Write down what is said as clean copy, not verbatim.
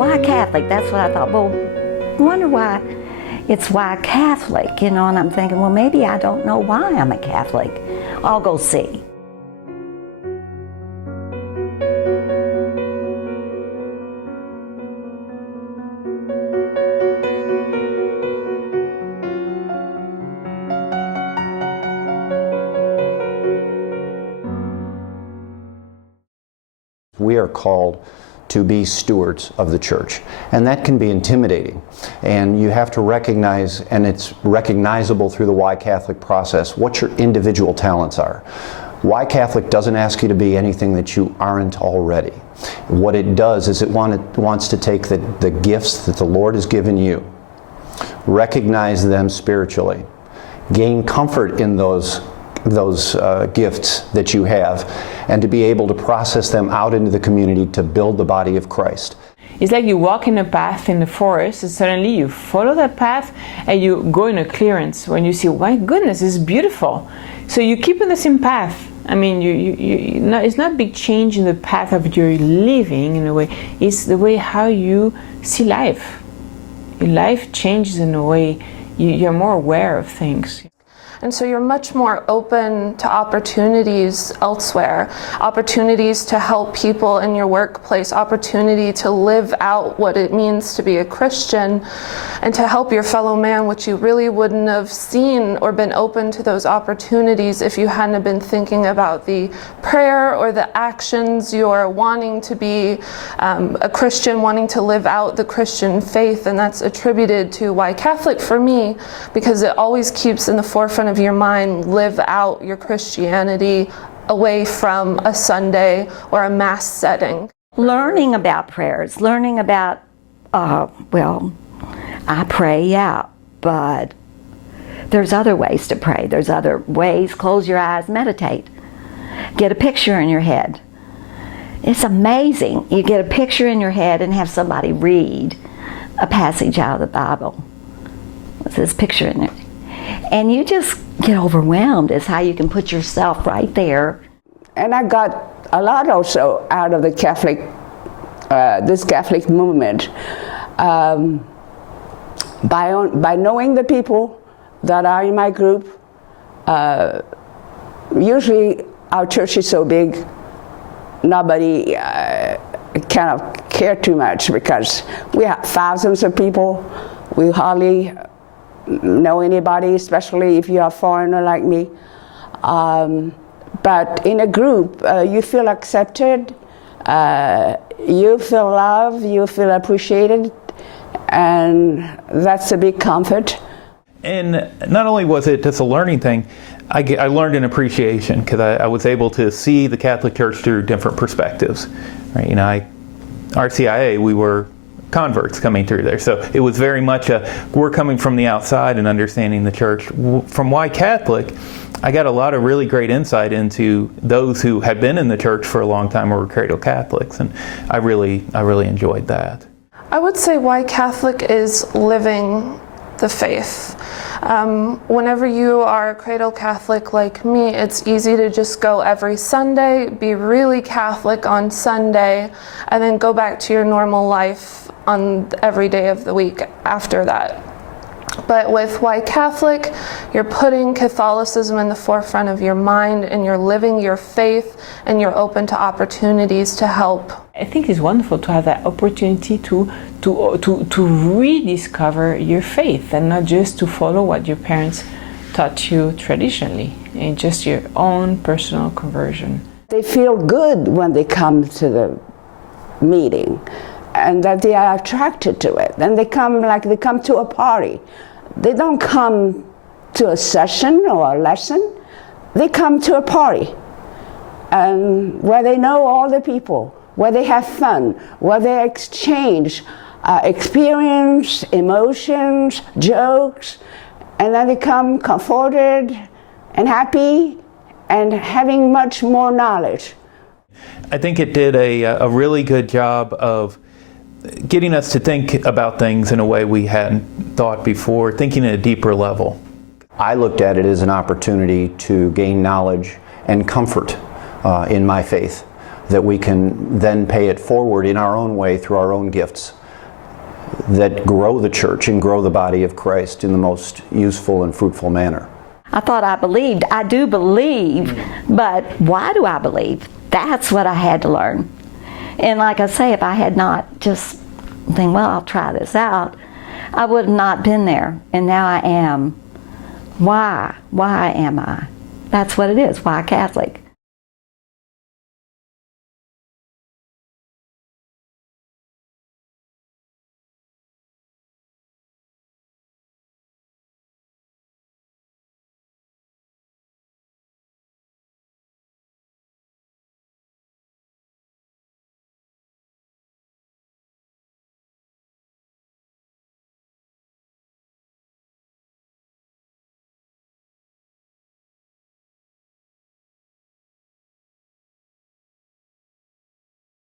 why Catholic? That's what I thought. Well, I wonder why it's why Catholic, and I'm thinking, well, maybe I don't know why I'm a Catholic. I'll go see. We are called to be stewards of the church, and that can be intimidating, and you have to recognize, and it's recognizable through the Why Catholic process, what your individual talents are. Why Catholic doesn't ask you to be anything that you aren't already. What it does is it wants to take the gifts that the Lord has given you, recognize them spiritually, gain comfort in those gifts that you have, and to be able to process them out into the community to build the body of Christ. It's like you walk in a path in the forest and suddenly you follow that path and you go in a clearance when you see, my goodness, it's beautiful. So you keep in the same path. I mean, it's not a big change in the path of your living in a way. It's the way how you see life. Your life changes in a way you're more aware of things. And so you're much more open to opportunities elsewhere, opportunities to help people in your workplace, opportunity to live out what it means to be a Christian and to help your fellow man, which you really wouldn't have seen or been open to those opportunities if you hadn't been thinking about the prayer or the actions you're wanting to be a Christian, wanting to live out the Christian faith. And that's attributed to Why Catholic for me, because it always keeps in the forefront of your mind, live out your Christianity away from a Sunday or a mass setting. Learning about prayers, learning about, well, I pray, yeah, but there's other ways to pray. There's other ways. Close your eyes, meditate. Get a picture in your head. It's amazing. You get a picture in your head and have somebody read a passage out of the Bible with this picture in it. And you just get overwhelmed is how you can put yourself right there. And I got a lot also out of the Catholic, this Catholic movement. By knowing the people that are in my group, usually our church is so big, nobody kind of care too much because we have thousands of people. We hardly know anybody, especially if you're a foreigner like me. But in a group, you feel accepted, you feel loved, you feel appreciated, and that's a big comfort. And not only was it just a learning thing, I learned an appreciation because I was able to see the Catholic Church through different perspectives. Right? You know, RCIA, we were converts coming through there, so it was very much we're coming from the outside and understanding the church. From Why Catholic, I got a lot of really great insight into those who had been in the church for a long time or were cradle Catholics, and I really enjoyed that. I would say Why Catholic is living the faith. Whenever you are a cradle Catholic like me, it's easy to just go every Sunday, be really Catholic on Sunday, and then go back to your normal life on every day of the week after that. But with Why Catholic, you're putting Catholicism in the forefront of your mind, and you're living your faith, and you're open to opportunities to help. I think it's wonderful to have that opportunity to rediscover your faith and not just to follow what your parents taught you traditionally, and just your own personal conversion. They feel good when they come to the meeting, and that they are attracted to it. And they come like they come to a party. They don't come to a session or a lesson. They come to a party, and where they know all the people, where they have fun, where they exchange experience, emotions, jokes, and then they come comforted and happy and having much more knowledge. I think it did a really good job of getting us to think about things in a way we hadn't thought before, thinking at a deeper level. I looked at it as an opportunity to gain knowledge and comfort in my faith, that we can then pay it forward in our own way through our own gifts that grow the church and grow the body of Christ in the most useful and fruitful manner. I thought I believed. I do believe, but why do I believe? That's what I had to learn. And like I say, if I had not just think, well, I'll try this out, I would have not been there. And now I am. Why? Why am I? That's what it is. Why Catholic?